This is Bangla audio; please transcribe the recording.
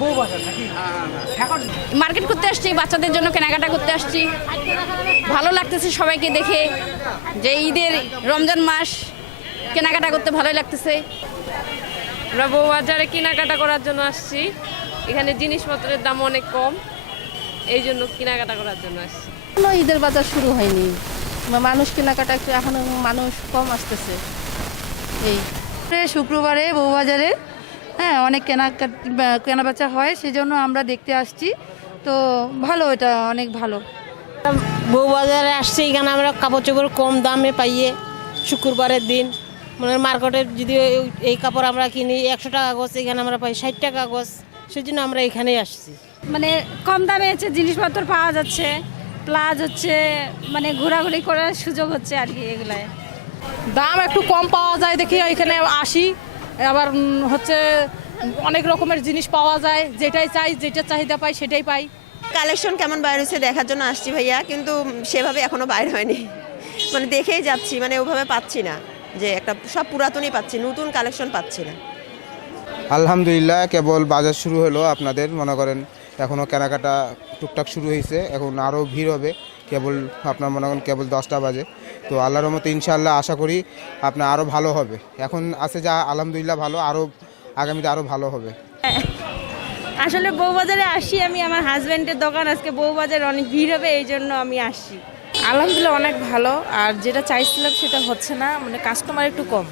বউ বাজার নাকি? এখন মার্কেট করতে আসছি বাচ্চাদের জন্য কেনাকাটা করতে আসছি। ভালো লাগতেছে সবাইকে দেখে যে ঈদের রমজান মাস কেনাকাটা করতে ভালোই লাগতেছে। আমরা বউবাজারে কেনাকাটা করার জন্য আসছি। এখানে জিনিসপত্রের দাম অনেক কম এই জন্য কেনাকাটা করার জন্য আসছি। এখনও ঈদের বাজার শুরু হয়নি। মানুষ কেনাকাটা একটু এখনও মানুষ কম আসতেছে। এই। শুক্রবারে বউবাজারে হ্যাঁ অনেক কেনা কেনাবেচা হয় সেজন্য আমরা দেখতে আসছি। তো ভালো এটা অনেক ভালো। বউবাজারে আসছি এখানে আমরা কাপড় চোপড় কম দামে পাইয়ে শুক্রবারের দিন। মানে মার্কেটের যদি এই- এই কাপড় আমরা কিনি একশো টাকা গোছ এখানে আমরা পাই ষাট টাকা গোছ সেই জন্য আমরা এখানেই আসছি। মানে কম দামে হচ্ছে জিনিসপত্র পাওয়া যাচ্ছে। প্লাস হচ্ছে মানে ঘোরাঘুরি করার সুযোগ হচ্ছে আর কি এগুলায়। দাম একটু কম পাওয়া যায় দেখি এখানে আসি। আবার হচ্ছে অনেক রকমের জিনিস পাওয়া যায় যেটাই চাই যেটা চাহিদা পাই সেটাই পাই। কালেকশন কেমন বাইর হচ্ছে দেখার জন্য আসছি ভাইয়া কিন্তু সেভাবে এখনও বাইর হয়নি। মানে দেখেই যাচ্ছি মানে ওভাবে পাচ্ছি না যে একটা সব পুরাতনই পাচ্ছি নতুন কালেকশন পাচ্ছি না। আলহামদুলিল্লাহ কেবল বাজার শুরু হলো আপনাদের মনে করেন এখনও কেনাকাটা টুকটাক শুরু হয়েছে এখন আরও ভিড় হবে। কেবল আপনার মনে করেন কেবল দশটা বাজে। তো আল্লাহর মতো ইনশাআল্লাহ আশা করি আপনার আরও ভালো হবে। এখন আছে যা আলহামদুলিল্লাহ ভালো আরও আগামীতে আরও ভালো হবে। আসলে বউবাজারে আসি আমি আমার হাজব্যান্ডের দোকান আজকে বউবাজারে অনেক ভিড় হবে এই জন্য আমি আসি। আলহামদুলিল্লাহ অনেক ভালো আর যেটা চাইছিলাম সেটা হচ্ছে না মানে কাস্টমার একটু কম।